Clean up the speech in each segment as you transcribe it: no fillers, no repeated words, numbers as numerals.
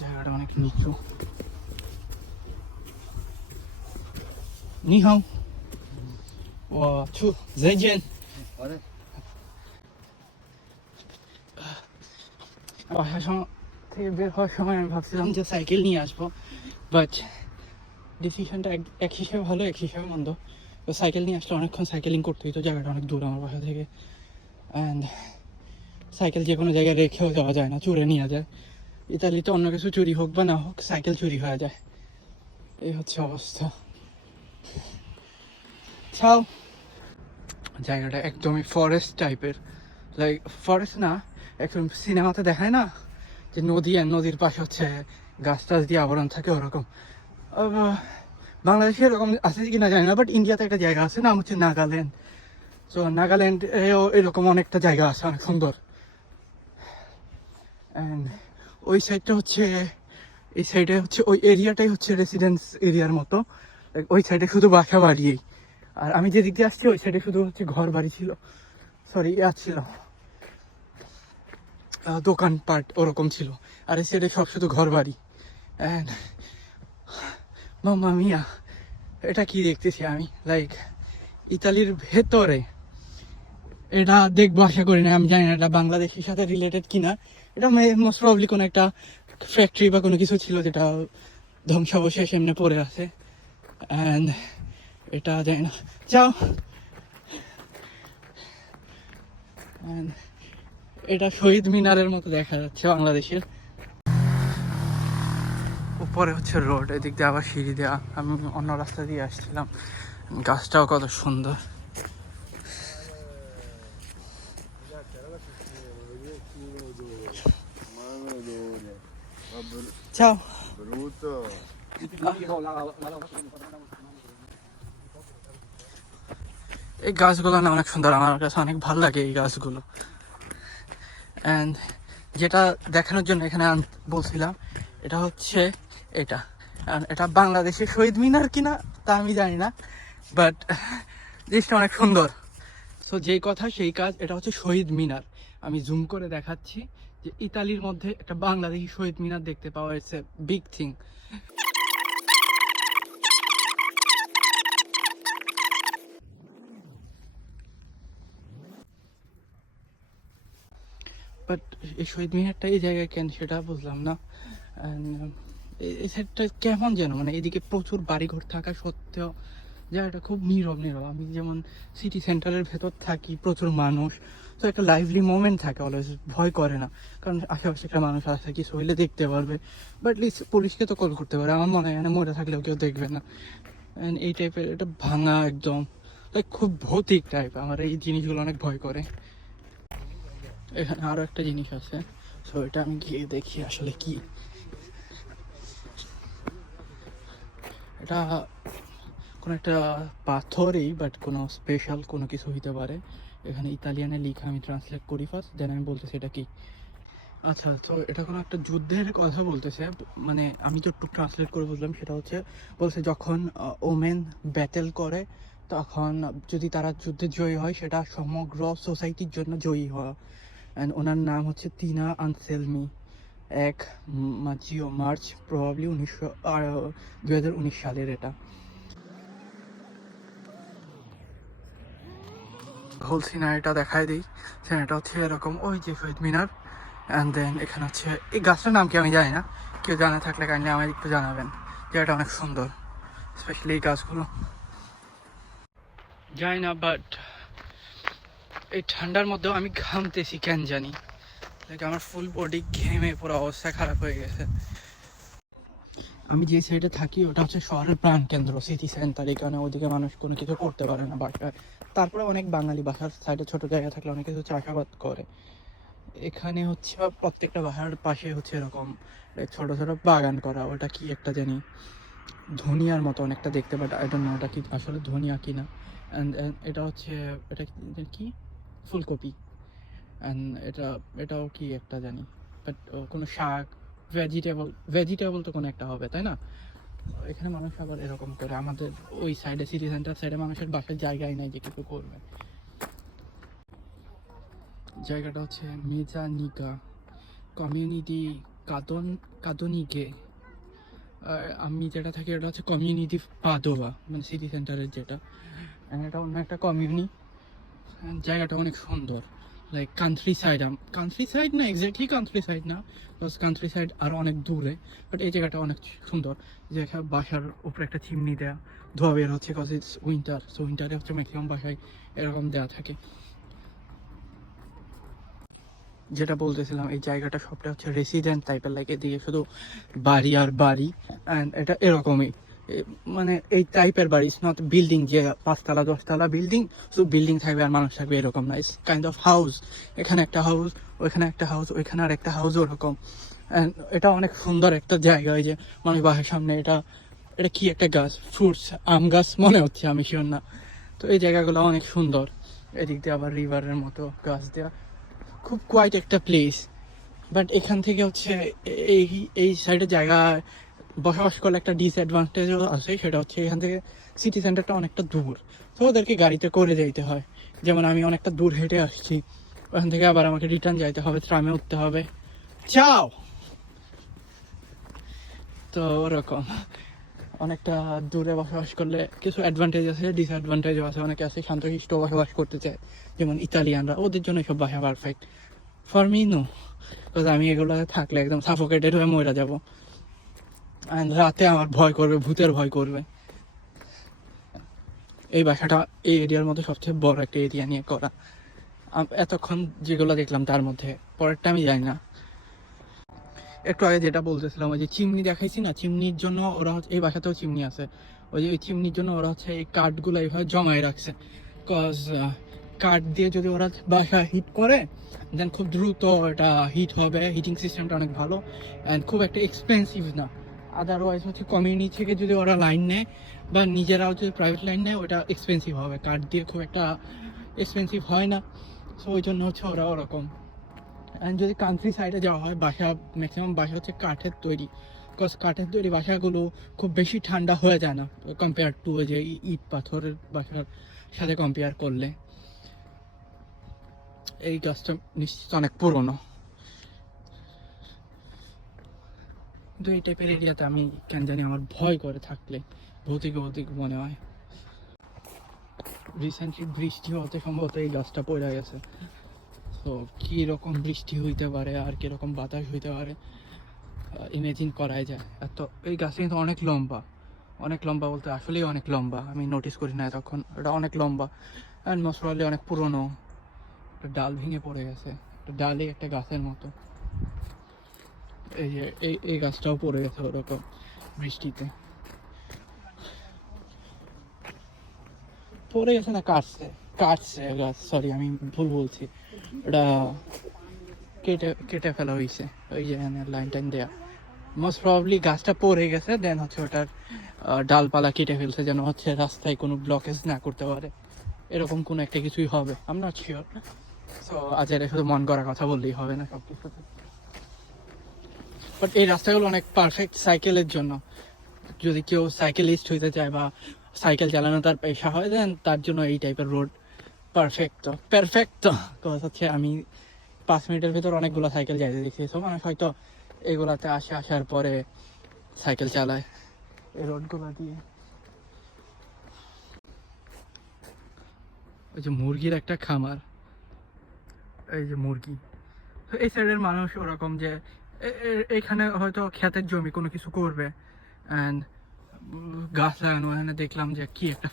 জায়গাটা অনেক নিচু। নি হাও, জাইজেন। বাসার থেকে বের হওয়ার সময় আমি ভাবছিলাম যে সাইকেল নিয়ে আসবো, বাট ডিসিশনটা এক হিসেবে ভালো, এক হিসেবে মন্দ। তো সাইকেল নিয়ে আসলে অনেকক্ষণ সাইকেলিং করতে হতো, জায়গাটা অনেক দূর আমার বাসা থেকে। অ্যান্ড সাইকেল যে কোনো জায়গায় রেখেও যাওয়া যায় না, চুরে নিয়ে যায়। ইতালিতে অন্য কিছু চুরি হোক বা না হোক, সাইকেল চুরি হয়ে যায়। এই হচ্ছে অবস্থা। ছাও, জায়গাটা একদমই ফরেস্ট টাইপের, লাইক ফরেস্ট না, একদম সিনেমাতে দেখায় না যে নদী আর নদীর পাশে হচ্ছে গাছ টাছ দিয়ে আবরণ থাকে, ওরকম। বাংলাদেশে এরকম আছে কি না জানি না, বাট ইন্ডিয়াতে একটা জায়গা আছে, নাম হচ্ছে নাগাল্যান্ড। তো নাগাল্যান্ড এরকম অনেকটা জায়গা আছে, অনেক সুন্দর। অ্যান্ড ওই সাইডটা হচ্ছে, এই সাইডে হচ্ছে ওই এরিয়াটাই হচ্ছে রেসিডেন্স এরিয়ার মতো। ওই সাইডে শুধু বাসা বাড়িয়েই, আর আমি যে দিক দিয়ে আসছি ওই সাইডে শুধু হচ্ছে ঘর বাড়ি ছিল, সরি ছিল দোকানপাট ওরকম ছিল। আর এই সাইডে সব শুধু ঘর বাড়ি। অ্যান্ড মাম্মা মিয়া, এটা কি দেখতেছি আমি, লাইক ইতালির ভেতরে। এটা দেখবো আশা করি না, আমি জানি না এটা বাংলাদেশের সাথে রিলেটেড কিনা। এটা মোস্ট প্রবলি কোনো একটা ফ্যাক্টরি বা কোনো কিছু ছিল যেটা ধ্বংসাবশেষ এমনি পড়ে আছে। অ্যান্ড এটা জানি না, যাও। অ্যান্ড এটা শহীদ মিনারের মতো দেখা যাচ্ছে বাংলাদেশের। উপরে হচ্ছে রোড, এদিক দিয়ে আবার সিঁড়ি দেওয়া। আমি অন্য রাস্তা দিয়ে আসছিলাম। গাছটাও কত সুন্দর। চাও, এই গাছগুলো না অনেক সুন্দর, আমার কাছে অনেক ভালো লাগে এই গাছগুলো। অ্যান্ড যেটা দেখানোর জন্য এখানে বলছিলাম, এটা হচ্ছে এটা। এটা বাংলাদেশের শহীদ মিনার কিনা তা আমি জানি না, বাট জিনিসটা অনেক সুন্দর। সো যেই কথা সেই কাজ, এটা হচ্ছে শহীদ মিনার। আমি জুম করে দেখাচ্ছি যে ইতালির মধ্যে একটা বাংলাদেশি শহীদ মিনার দেখতে পাওয়া, it's a big thing. But এই শহীদ মিনারটা এই জায়গায় কেন সেটা বুঝলাম না। এই সাইডটা কেমন যেন, মানে এদিকে প্রচুর বাড়িঘর থাকা সত্ত্বেও জায়গাটা খুব নীরব নীরব। আমি যেমন সিটি সেন্টারের ভেতর থাকি, প্রচুর মানুষ, তো একটা লাইভলি মোমেন্ট থাকে অলওয়েজ, ভয় করে না, কারণ আশেপাশে একটা মানুষ আসে, কিছু হইলে দেখতে পারবে। বাট লিস্ট পুলিশকে তো কল করতে পারে, আমার মনে হয় এখানে মরে থাকলেও কেউ দেখবে না। অ্যান্ড এই টাইপের এটা ভাঙা একদম, লাইক খুব ভৌতিক টাইপ, আমার এই জিনিসগুলো অনেক ভয় করে। এখানে আরো একটা জিনিস আছে, সো এটা আমি গিয়ে দেখি আসলে কি। এটা কোনো একটা পাথরই, বাট কোনো স্পেশাল কোনো কিছু হইতে পারে। এখানে ইতালিয়ানে লিখা, আমি ট্রান্সলেট করি ফার্স্ট, দেন আমি বলতেছি এটা কি। আচ্ছা, তো এটা কোনো একটা যুদ্ধের কথা বলতেছে, মানে আমি যতটুকু ট্রান্সলেট করে বুঝলাম সেটা হচ্ছে, বলছে যখন ওমেন ব্যাটেল করে, তখন যদি তারা যুদ্ধে জয়ী হয় সেটা সমগ্র সোসাইটির জন্য জয়ী হওয়া। অ্যান্ড ওনার নাম হচ্ছে তিনা আনসেলমি। এক মার্চ প্রবাবলি 2019 সালের এটা। হোল সিনারিটা দেখাই দিই। সিনারিটা হচ্ছে এরকম, ওই যে শহীদ মিনার, অ্যান্ড দেন এখানে হচ্ছে এই গাছটার নাম কি আমি জানি না, কেউ জানা থাকলে কাইন্ডলি আমাকে একটু জানাবেন। জায়গাটা অনেক সুন্দর, স্পেশালি এই গাছগুলো। জানি না, বাট এই ঠান্ডার মধ্যেও আমি ঘামতেছি কেন জানি, লাইক আমার ফুল বডি ঘেমে পুরো অবস্থা খারাপ হয়ে গেছে। আমি যে সাইডে থাকি ওটা হচ্ছে শহরের প্রাণ কেন্দ্র, সিটি সেন্টার, এই কারণে ওদিকে মানুষ কোনো কিছু করতে পারে না বাসায়। তারপরে অনেক বাঙালি বাসার সাইডে ছোট জায়গা থাকলে অনেক কিছু চাষাবাদ করে। এখানে হচ্ছে প্রত্যেকটা বাসার পাশে হচ্ছে এরকম ছোট ছোট বাগান করা, ওটা কি একটা জানি ধনিয়ার মতো অনেকটা দেখতে, বাট আই ডোন্ট নো ওটা কি আসলে ধনিয়া কিনা। অ্যান্ড এটা হচ্ছে, এটা কি ফুলকপি। অ্যান্ড এটাও কি একটা জানি, বাট কোনো শাক, ভেজিটেবল তো কোনো একটা হবে, তাই না? এখানে মানুষ আবার এরকম করে, আমাদের ওই সাইডে সিটি সেন্টার সাইডে মানুষের বাসার জায়গায় নাই যে কিছু করবে। জায়গাটা হচ্ছে মেজানিকা কমিউনিটি কাদনিকে। আর আমি যেটা থাকি এটা হচ্ছে কমিউনিটি পাদোয়া, মানে সিটি সেন্টারের যেটা, এটা অন্য একটা কমিউনি। জায়গাটা অনেক সুন্দর, লাইক কান্ট্রি সাইড না, এক্স্যাক্টলি কান্ট্রি সাইড না, প্লাস কান্ট্রি সাইড আর অনেক দূরে, বাট এই জায়গাটা অনেক সুন্দর। যে বাসার উপরে একটা চিমনি দেওয়া, ধোয়া বের হচ্ছে, কজ ইটস উইন্টার, সো উইন্টারে হচ্ছে ম্যাক্সিমাম বাসায় এরকম দেওয়া থাকে। যেটা বলতেছিলাম, এই জায়গাটা সবটা হচ্ছে রেসিডেন্ট টাইপের, লাইক এদিকে শুধু বাড়ি আর বাড়ি, অ্যান্ড এটা এরকমই, মানে এই টাইপের বাড়ি, ইটস নট বিল্ডিং যে 5 তলা 10 তলা বিল্ডিং, শুধু বিল্ডিং থাকবে আর মানুষ থাকবে, এরকম না। ইটস কাইন্ড অফ হাউস, এখানে একটা হাউস, ওইখানে একটা হাউস, ওইখানে আর একটা হাউস, ওরকম। অ্যান্ড এটা অনেক সুন্দর একটা জায়গা। ওই যে মানুষ বাসার সামনে, এটা এটা কি একটা গাছ, ফ্রুটস, আম গাছ মনে হচ্ছে, আমি শিওর না। তো এই জায়গাগুলো অনেক সুন্দর। এদিক দিয়ে আবার রিভারের মতো গাছ দেওয়া, খুব কোয়াইট একটা প্লেস। বাট এখান থেকে হচ্ছে এই এই সাইডে জায়গায় বসবাস করলে একটা ডিসঅ্যাডভান্টেজও আছে, সেটা হচ্ছে এখান থেকে সিটি সেন্টারটা অনেকটা দূর, তো ওদেরকে গাড়িতে করে যেতে হয়। যেমন আমি অনেকটা দূর হেঁটে আসছি, ওখান থেকে আবার আমাকে রিটার্ন যাইতে হবে, ট্রামে উঠতে হবে, চাও। তো ওরকম অনেকটা দূরে বসবাস করলে কিছু অ্যাডভান্টেজ আছে, ডিসঅ্যাডভান্টেজও আছে। অনেকে আছে শান্তশিষ্ট বসবাস করতে চায়, যেমন ইতালিয়ানরা, ওদের জন্য সব বাসা perfect. For me no, because আমি এগুলো থাকলে একদম সাফোকেটেড হয়ে মরে যাবো, অ্যান্ড রাতে আমার ভয় করবে, ভূতের ভয় করবে। এই বাসাটা এই এরিয়ার মধ্যে সবচেয়ে বড় একটা এরিয়া নিয়ে করা। এতক্ষণ যেগুলো দেখলাম তার মধ্যে পরেরটা আমি জানি না। একটু আগে যেটা বলতেছিলাম, ওই যে চিমনি দেখাইছি না, চিমনির জন্য ওরা হচ্ছে, এই বাসাতেও চিমনি আছে, ওই যে ওই চিমনির জন্য ওরা হচ্ছে এই কাঠগুলো এইভাবে জমায় রাখছে। কজ কাঠ দিয়ে যদি ওরা বাসা হিট করে, দেন খুব দ্রুত এটা হিট হবে, হিটিং সিস্টেমটা অনেক ভালো, অ্যান্ড খুব একটা এক্সপেন্সিভ না। আদারওয়াইজ হচ্ছে কমিউনিটি থেকে যদি ওরা লাইন নেয় বা নিজেরাও যদি প্রাইভেট লাইন নেয়, ওটা এক্সপেন্সিভ হবে, কাঠ দিয়ে খুব একটা এক্সপেন্সিভ হয় না। সো ওই জন্য হচ্ছে ওরা ওরকম। অ্যান্ড যদি কান্ট্রি সাইডে যাওয়া হয়, বাসা ম্যাক্সিমাম বাসা হচ্ছে কাঠের তৈরি, বিকজ কাঠের তৈরি বাসাগুলো খুব বেশি ঠান্ডা হয়ে যায় না কম্পেয়ার টু ওই যে ইট পাথরের বাসার সাথে কম্পেয়ার করলে। এই গাছটা নিশ্চিত অনেক পুরনো, কিন্তু এই টাইপের এরিয়াতে আমি কেন জানি আমার ভয় করে থাকলে, ভৌতিক ভৌতিক মনে হয়। রিসেন্টলি বৃষ্টি হতে সম্ভবত এই গাছটা পড়ে গেছে, তো কীরকম বৃষ্টি হইতে পারে আর কীরকম বাতাস হইতে পারে ইমেজিন করাই যায়। আর তো এই গাছটা কিন্তু অনেক লম্বা, অনেক লম্বা বলতে আসলেই অনেক লম্বা, আমি নোটিস করি না তখন, এটা অনেক লম্বা অ্যান্ড মোস্ট প্রবাবলি অনেক পুরনো। একটা ডাল ভেঙে পড়ে গেছে, একটা ডালে একটা গাছের মতো। এই যে এই গাছটাও পড়ে গেছে ওরকম বৃষ্টিতে, পড়ে গেছে না, কাটছে কাটছে গাছ, সরি আমি ভুল বলছি, এটা কেটে কেটে ফেলা হয়েছে। ওই যে লাইন টাইন দেয়া, মোস্ট প্রবাবলি গাছটা পড়ে গেছে, দেন হচ্ছে ওটার ডালপালা কেটে ফেলছে, যেন হচ্ছে রাস্তায় কোনো ব্লকেজ না করতে পারে, এরকম কোনো একটা কিছুই হবে, আমি নট শিওর। সো আজ এটা শুধু মন করা কথা বললেই হবে না সব কিছুতে। বাট এই রাস্তাগুলো অনেক পারফেক্ট সাইকেলের জন্য, যদি কেউ সাইকেলিস্ট হইতে চায় বা সাইকেল চালানো তার পেশা হয়, দেন তার জন্য এই টাইপের রোড পারফেক্ট। পারফেক্ট কথা হচ্ছে আমি 5 মিনিটের ভিতর অনেকগুলো সাইকেল যাইতে দেখছি, সো মানুষ হয়তো এগুলাতে আসার পরে সাইকেল চালায় এই রোডগুলো দিয়ে। ওই যে মুরগির একটা খামার, এই যে মুরগি, তো এই সাইডের মানুষ ওরকম যে এখানে হয়তো ক্ষেতের জমি কোনো কিছু করবে, অ্যান্ড গাছ লাগানো, এখানে দেখলাম যে কি একটা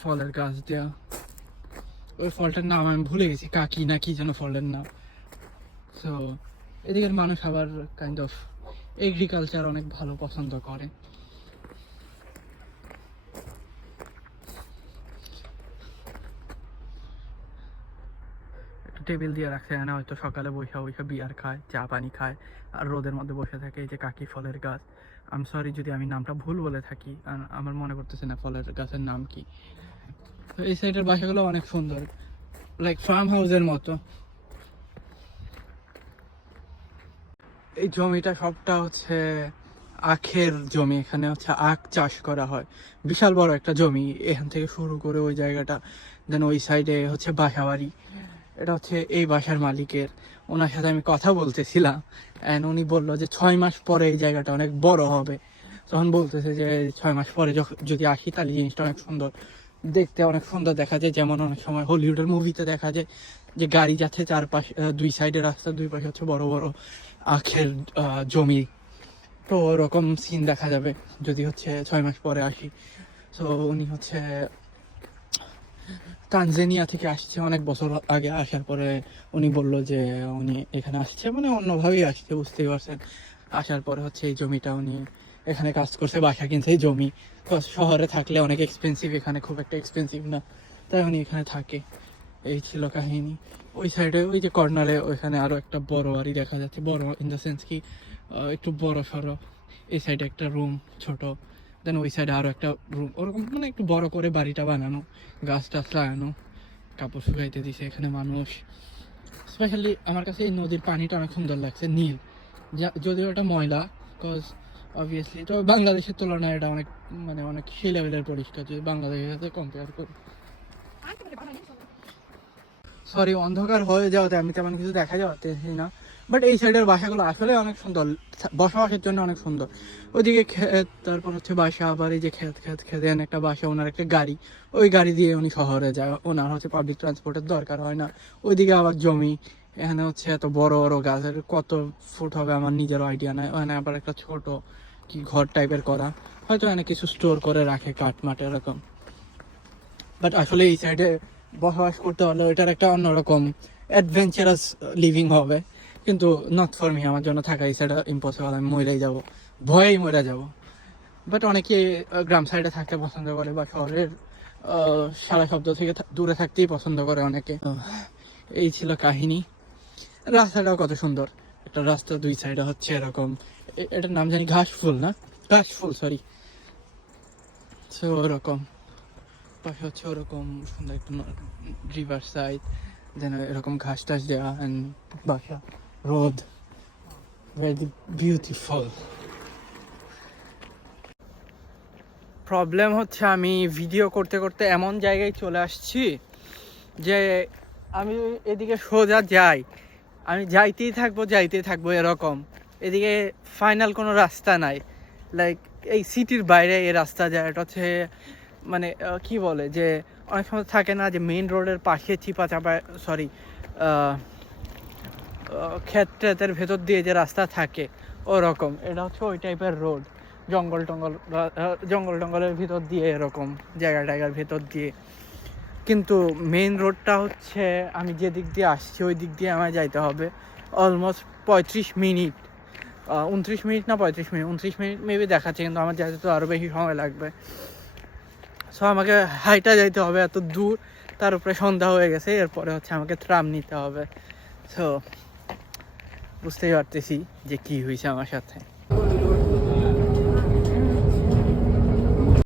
ফলের গাছ দেওয়া, ওই ফলটার নাম আমি ভুলে গেছি, কাকি না কি যেন ফলের নাম। সো এদিকের মানুষ আবার কাইন্ড অফ এগ্রিকালচার অনেক ভালো পছন্দ করে। একটা টেবিল দিয়ে রাখছে, না হয়তো সকালে বসে বিয়ার খায়, চা পানি খায়, আর রোদের মধ্যে বসে থাকে। এই যে কাকি ফলের গাছ, আম সরি যদি আমি নামটা ভুল বলে থাকি, আমার মনে করতেছে না ফলের গাছের নাম কি। তো এই সাইডের বাসাগুলো অনেক সুন্দর, লাইক ফার্ম হাউসের মতো। এই জমিটা সবটা হচ্ছে আখের জমি, এখানে হচ্ছে আখ চাষ করা হয়, বিশাল বড় একটা জমি, এখান থেকে শুরু করে ওই জায়গাটা, দেন ওই সাইডে হচ্ছে বাসাবাড়ি, এটা হচ্ছে এই বাসার মালিকের। ওনার সাথে আমি কথা বলতেছিলাম, অ্যান্ড উনি বললো যে 6 মাস পরে এই জায়গাটা অনেক বড় হবে। তখন বলতেছে যে 6 মাস পরে যদি আসি তাহলে জিনিসটা অনেক সুন্দর, দেখতে অনেক সুন্দর দেখা যায়। যেমন অনেক সময় হলিউডের মুভিতে দেখা যায় যে গাড়ি যাচ্ছে চারপাশে, দুই সাইডে রাস্তা, দুই পাশে হচ্ছে বড় বড় আখের জমি। তো ওরকম সিন দেখা যাবে যদি হচ্ছে 6 মাস পরে আসি। তো উনি হচ্ছে তানজানিয়া থেকে আসছে অনেক বছর আগে। আসার পরে উনি বললো যে উনি এখানে আসছে মানে অন্যভাবেই আসছে, বুঝতেই পারছেন। আসার পরে হচ্ছে এই জমিটা উনি এখানে কাজ করছে, বাসা কিনছে। এই জমি শহরে থাকলে অনেক এক্সপেন্সিভ, এখানে খুব একটা এক্সপেন্সিভ না, তাই উনি এখানে থাকে। এই ছিল কাহিনী। ওই সাইডে ওই যে কর্নারে ওইখানে আরো একটা বড় বাড়ি দেখা যাচ্ছে, বড় ইন দ্য সেন্স কি একটু বড় সড়ো। এই সাইডে একটা রুম ছোট, দেন ওই সাইডে আরো একটা রুম, ওরকম মানে একটু বড় করে বাড়িটা বানানো, গাছ টাছ লাগানো, কাপড় শুকাইতে দিছে এখানে মানুষ। স্পেশালি আমার কাছে এই নদীর পানিটা অনেক সুন্দর লাগছে, নীল। যদিও এটা ময়লা, বিকজ অবভিয়াসলি তো বাংলাদেশের তুলনায় এটা অনেক মানে অনেক সেই লেভেলের পরিষ্কার যদি বাংলাদেশের সাথে কম্পেয়ার করি। সরি, অন্ধকার হয়ে যাওয়াতে আমি তেমন কিছু দেখা যাচ্ছে না, বাট এই সাইডের বাসাগুলো আসলে অনেক সুন্দর, বসবাসের জন্য অনেক সুন্দর। ওইদিকে ক্ষেত, তারপর হচ্ছে বাসা, আবার এই যে খেতে একটা বাসা, ওনার একটা গাড়ি, ওই গাড়ি দিয়ে উনি শহরে যায়, ওনার হচ্ছে পাবলিক ট্রান্সপোর্টের দরকার হয় না। ওইদিকে আবার জমি, এখানে হচ্ছে এত বড় বড় গাছের, কত ফুট হবে আমার নিজের আইডিয়া নাই। ওখানে আবার একটা ছোট কি ঘর টাইপের করা, হয়তো এখানে কিছু স্টোর করে রাখে, কাঠ মাঠ এরকম। বাট আসলে এই সাইডে বসবাস করতে হলে এটার একটা অন্যরকম অ্যাডভেঞ্চারাস লিভিং হবে, কিন্তু নট ফর মি। আমার জন্য থাকা এই সাইডে ইম্পসিবল, আমি মরেই যাব, ভয়েই মরে যাব। বাট অনেকে গ্রাম সাইডে থাকতে পছন্দ করে, বা শহরের সারা শব্দ থেকে দূরে থাকতেই পছন্দ করে অনেকে। এই ছিল কাহিনী। রাস্তাটাও কত সুন্দর, একটা রাস্তা দুই সাইডে হচ্ছে এরকম, এটার নাম জানি ঘাসফুল, না কাশফুল, সরি। সো ওরকম পাশে হচ্ছে ওরকম সুন্দর একটা রিভার সাইড, দেন এরকম ঘাস টাস দেওয়া, অ্যান্ড বাসা, রোদ, ভেরি বিউটিফুল। প্রবলেম হচ্ছে আমি ভিডিও করতে করতে এমন জায়গায় চলে আসছি যে আমি এদিকে সোজা যাই, আমি যাইতেই থাকবো এরকম। এদিকে ফাইনাল কোনো রাস্তা নাই, লাইক এই সিটির বাইরে এই রাস্তা যায়। এটা হচ্ছে মানে কি বলে যে অনেক সময় থাকে না যে মেইন রোডের পাশে চিপা চাপা, সরি, ক্ষেতের ভেতর দিয়ে যে রাস্তা থাকে ওরকম। এটা হচ্ছে ওই টাইপের রোড, জঙ্গল টঙ্গলের ভিতর দিয়ে, এরকম জায়গার ভেতর দিয়ে। কিন্তু মেইন রোডটা হচ্ছে আমি যে দিক দিয়ে আসছি ওই দিক দিয়ে আমায় যাইতে হবে অলমোস্ট 35 মিনিট, 29 মিনিট না 35 মিনিট, 29 মিনিট মেবি দেখাচ্ছে, কিন্তু আমার যাইতে তো আরও বেশি সময় লাগবে। সো আমাকে হাইটা যাইতে হবে এত দূর, তার উপরে সন্ধ্যা হয়ে গেছে, এরপরে হচ্ছে আমাকে ট্রাম নিতে হবে। সো বুঝতেই পারতেছি যে কি হয়েছে আমার সাথে।